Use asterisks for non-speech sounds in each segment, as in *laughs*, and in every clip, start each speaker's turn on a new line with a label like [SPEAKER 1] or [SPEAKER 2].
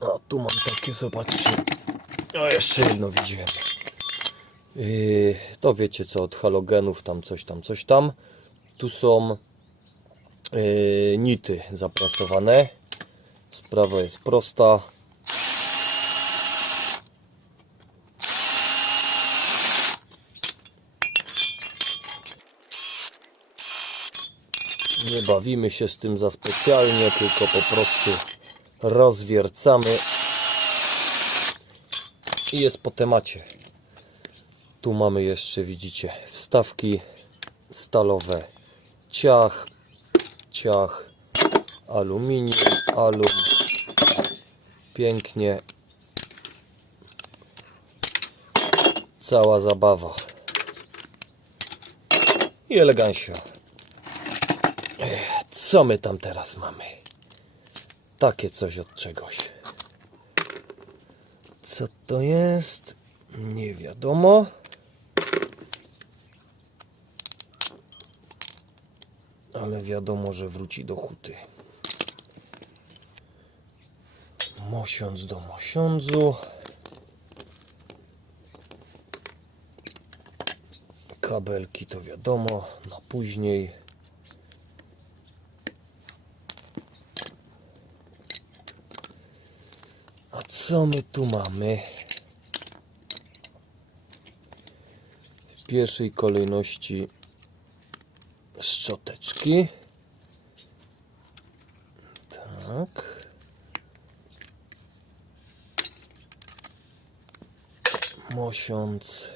[SPEAKER 1] A tu mam takie, zobaczcie. A jeszcze jedno widziałem. Yy, to wiecie co, od halogenów, tam coś tam, coś tam. Tu są yy, nity zaprasowane. Sprawa jest prosta. Nie bawimy się z tym za specjalnie, tylko po prostu rozwiercamy i jest po temacie. Tu mamy jeszcze, widzicie, wstawki stalowe, ciach, ciach, aluminium, alum, pięknie, cała zabawa i elegancja. Co my tam teraz mamy? Takie coś od czegoś. Co to jest? Nie wiadomo. Ale wiadomo, że wróci do huty. Mosiądz do mosiądzu. Kabelki to wiadomo, na później. Co my tu mamy? W pierwszej kolejności szczoteczki. Tak. Mosiąc.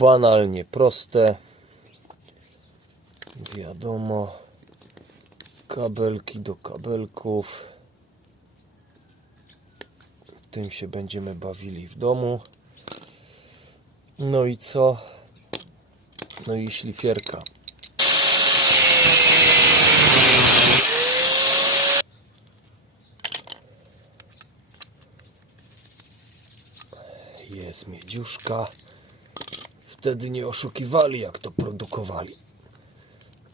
[SPEAKER 1] Banalnie proste. Wiadomo, kabelki do kabelków. Tym się będziemy bawili w domu. No i co? No i szlifierka. Jest miedziuszka wtedy nie oszukiwali, jak to produkowali.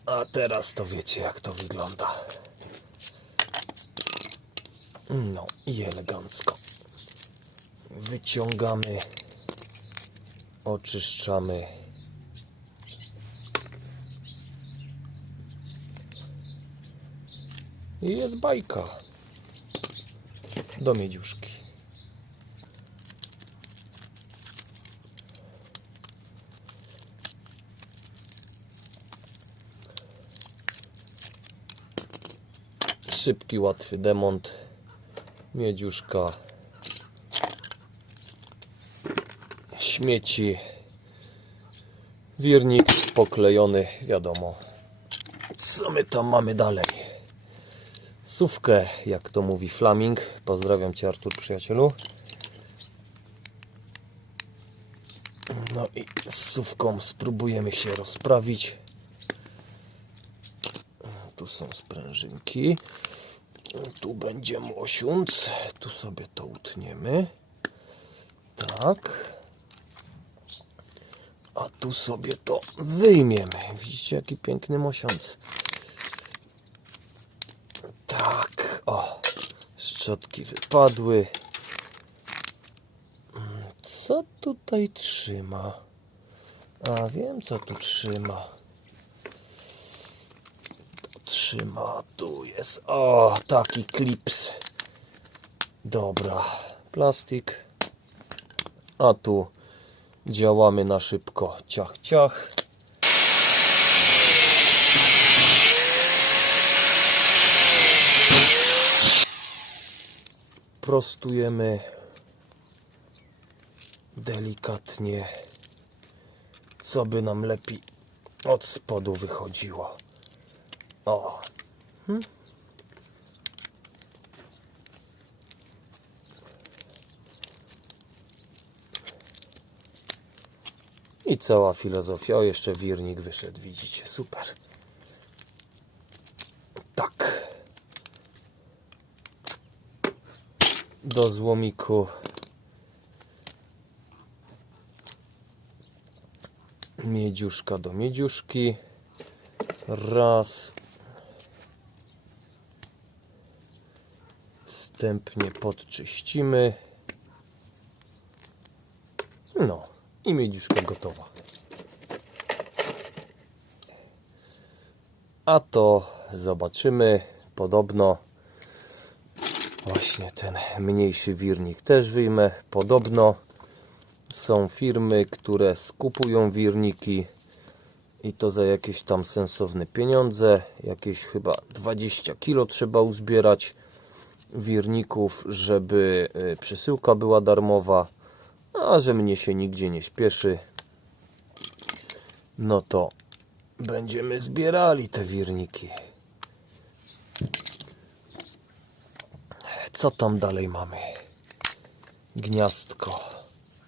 [SPEAKER 1] A teraz to wiecie, jak to wygląda. No i elegancko. Wyciągamy, oczyszczamy. I jest bajka do miedziuszki. Szybki, łatwy demont. Miedziuszka. Śmieci. Wirnik poklejony, wiadomo. Co my tam mamy dalej? Sówkę, jak to mówi Flaming. Pozdrawiam Cię Artur, przyjacielu. No i z sówką spróbujemy się rozprawić. Tu są sprężynki. Tu będzie mosiąc. Tu sobie to utniemy. Tak. A tu sobie to wyjmiemy. Widzicie, jaki piękny mosiąc. Tak. O. Szczotki wypadły. Co tutaj trzyma? A wiem, co tu trzyma trzyma. Tu jest. O, taki klips. Dobra. Plastik. A tu działamy na szybko. Ciach, ciach. Prostujemy delikatnie, co by nam lepiej od spodu wychodziło. O. Hmm. I cała filozofia. O, jeszcze wirnik wyszedł, widzicie, super. Tak. Do złomiku Miedziuszka do miedziuszki. Raz. Wstępnie podczyścimy. No i miedziuszka gotowa. A to zobaczymy. Podobno właśnie ten mniejszy wirnik też wyjmę. Podobno są firmy, które skupują wirniki i to za jakieś tam sensowne pieniądze. Jakieś chyba 20 kilo trzeba uzbierać wirników, żeby y, przesyłka była darmowa. A że mnie się nigdzie nie śpieszy, no to będziemy zbierali te wirniki. Co tam dalej mamy? Gniazdko.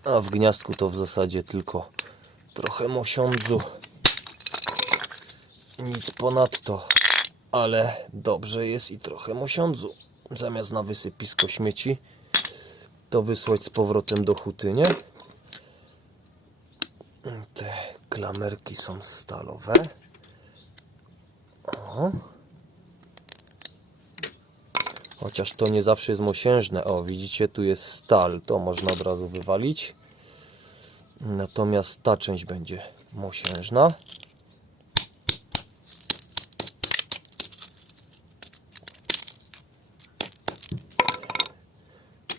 [SPEAKER 1] A w gniazdku to w zasadzie tylko trochę mosiądzu. Nic ponadto. Ale dobrze jest i trochę mosiądzu. Zamiast na wysypisko śmieci, to wysłać z powrotem do huty, nie? Te klamerki są stalowe. O. Chociaż to nie zawsze jest mosiężne. O, widzicie, tu jest stal. To można od razu wywalić. Natomiast ta część będzie mosiężna.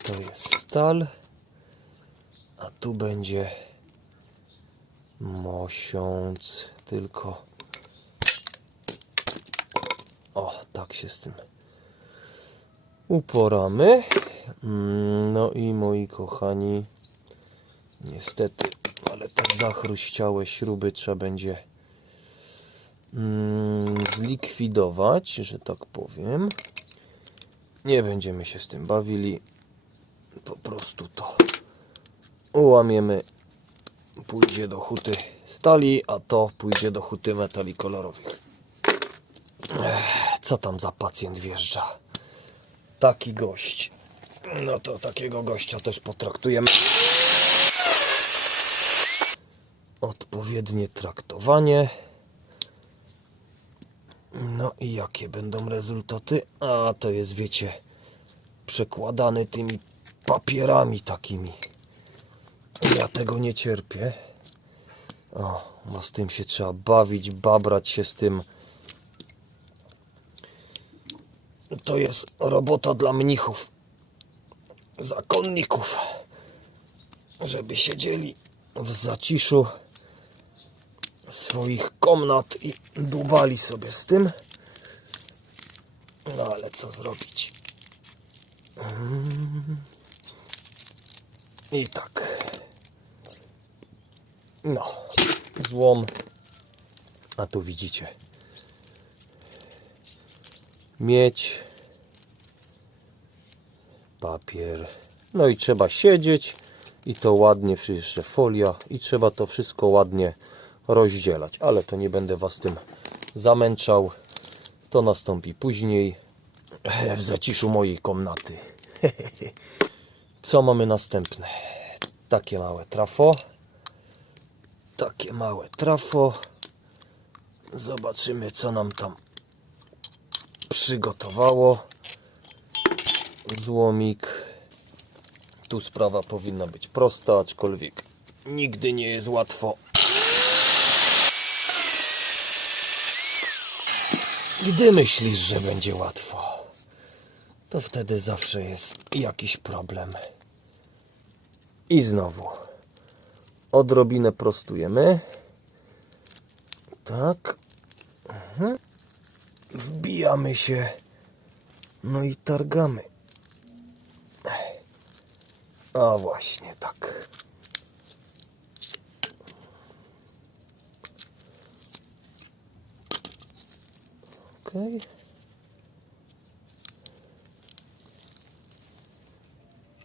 [SPEAKER 1] To jest stal. A tu będzie mosiąc. Tylko. O, tak się z tym uporamy. Mm, No i moi kochani, niestety, ale te zachruściałe śruby trzeba będzie mm, zlikwidować, że tak powiem. Nie będziemy się z tym bawili. Po prostu to ułamiemy. Pójdzie do huty stali, a to pójdzie do huty metali kolorowych. Ech, Co tam za pacjent wjeżdża? taki gość. No to takiego gościa też potraktujemy. Odpowiednie traktowanie. No i jakie będą rezultaty? A to jest, wiecie, przekładany tymi papierami takimi. Ja tego nie cierpię. O, bo z tym się trzeba bawić, babrać się z tym. To jest robota dla mnichów, zakonników, żeby siedzieli w zaciszu swoich komnat i dłubali sobie z tym. No ale co zrobić? Mm. I tak. No, złom. A tu widzicie mieć papier. No i trzeba siedzieć i to ładnie, jeszcze folia i trzeba to wszystko ładnie rozdzielać, ale to nie będę Was tym zamęczał. To nastąpi później w zaciszu mojej komnaty. *laughs* Co mamy następne? Takie małe trafo. Takie małe trafo. Zobaczymy co nam tam przygotowało. Złomik. Tu sprawa powinna być prosta, aczkolwiek nigdy nie jest łatwo. Gdy myślisz, że będzie łatwo, to wtedy zawsze jest jakiś problem. I znowu odrobinę prostujemy. Tak. Mhm wbijamy się, no i targamy. A właśnie tak. Okej.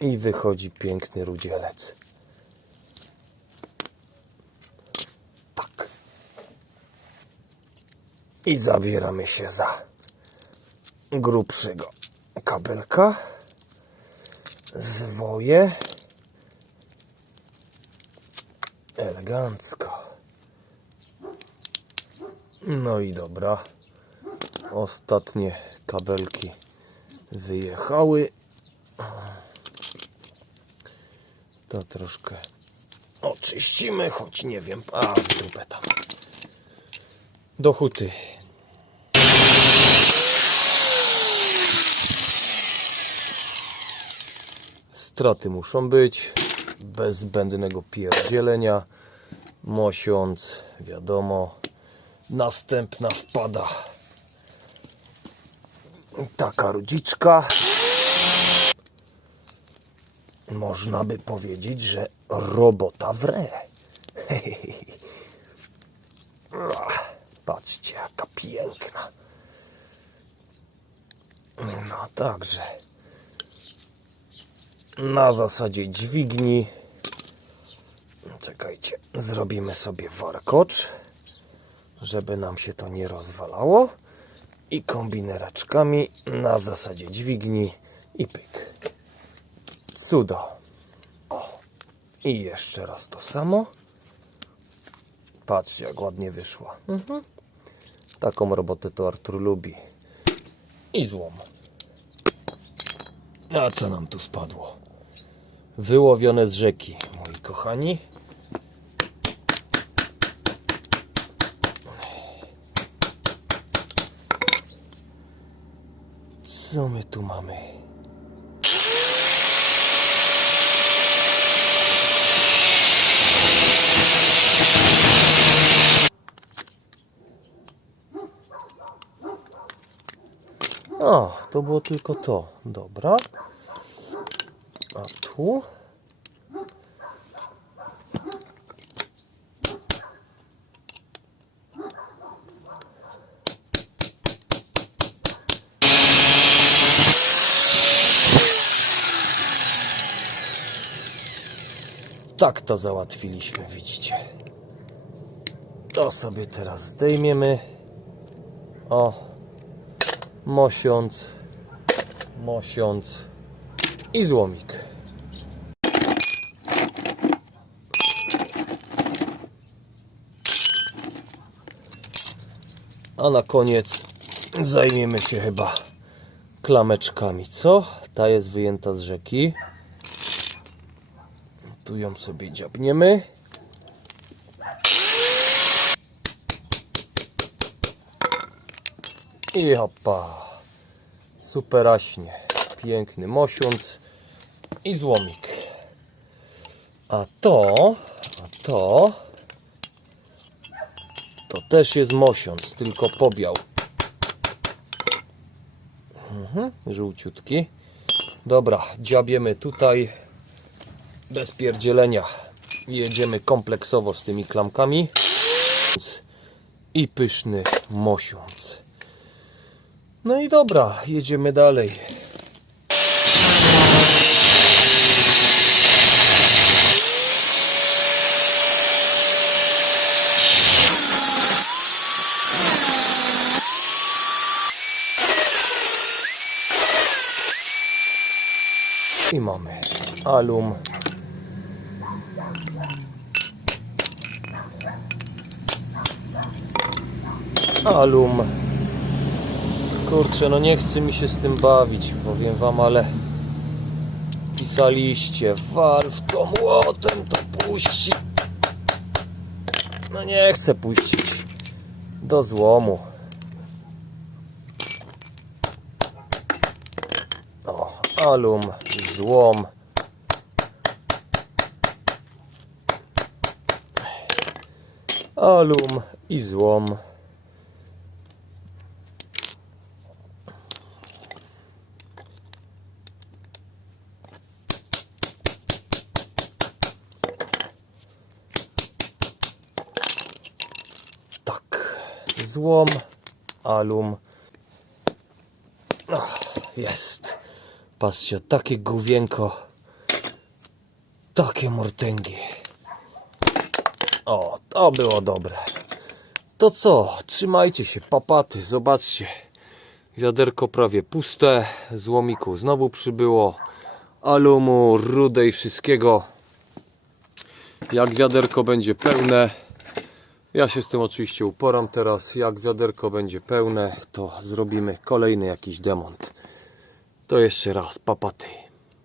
[SPEAKER 1] I wychodzi piękny rudzielec. Tak i zabieramy się za grubszego kabelka zwoje elegancko No i dobra. Ostatnie kabelki wyjechały. To troszkę oczyścimy, choć nie wiem. A, dupę tam. Do huty. Straty muszą być. Bez zbędnego pierdzielenia. Mosiąc, wiadomo. Następna wpada. Taka rudziczka. Można by powiedzieć, że robota wre. Patrzcie, jaka piękna. No także. Na zasadzie dźwigni. Czekajcie, zrobimy sobie warkocz, żeby nam się to nie rozwalało. I kombinereczkami na zasadzie dźwigni i pyk. Cudo. O. I jeszcze raz to samo. Patrzcie, jak ładnie wyszła. Mhm. Taką robotę to Artur lubi. I złom. A co nam tu spadło? Wyłowione z rzeki, moi kochani. Co my tu mamy? A, to było tylko to. Dobra. A tu? Tak to załatwiliśmy, widzicie. To sobie teraz zdejmiemy. O, mosiąc, mosiąc i złomik. A na koniec zajmiemy się chyba klameczkami, co? Ta jest wyjęta z rzeki. Tu ją sobie dziabniemy. I hopa. Superaśnie. Piękny mosiąc i złomik. A to, a to, to też jest mosiąc, tylko pobiał. Mhm, żółciutki. Dobra, dziabiemy tutaj bez pierdzielenia. Jedziemy kompleksowo z tymi klamkami. I pyszny mosiąc. No i dobra, jedziemy dalej. I mamy alum. Alum. Kurczę, no nie chce mi się z tym bawić, powiem wam, ale pisaliście, w to młotem, to puści. No nie chcę puścić do złomu. O, alum, złom. Alum i złom. Tak, złom, alum. Ach, jest. Patrzcie, takie główienko. Takie mortęgi. O, to było dobre. To co? Trzymajcie się, papaty, zobaczcie. Wiaderko prawie puste, złomiku znowu przybyło, alumu, rudy i wszystkiego. Jak wiaderko będzie pełne, Ja się z tym oczywiście uporam teraz. Jak wiaderko będzie pełne, to zrobimy kolejny jakiś demont. To jeszcze raz, papaty.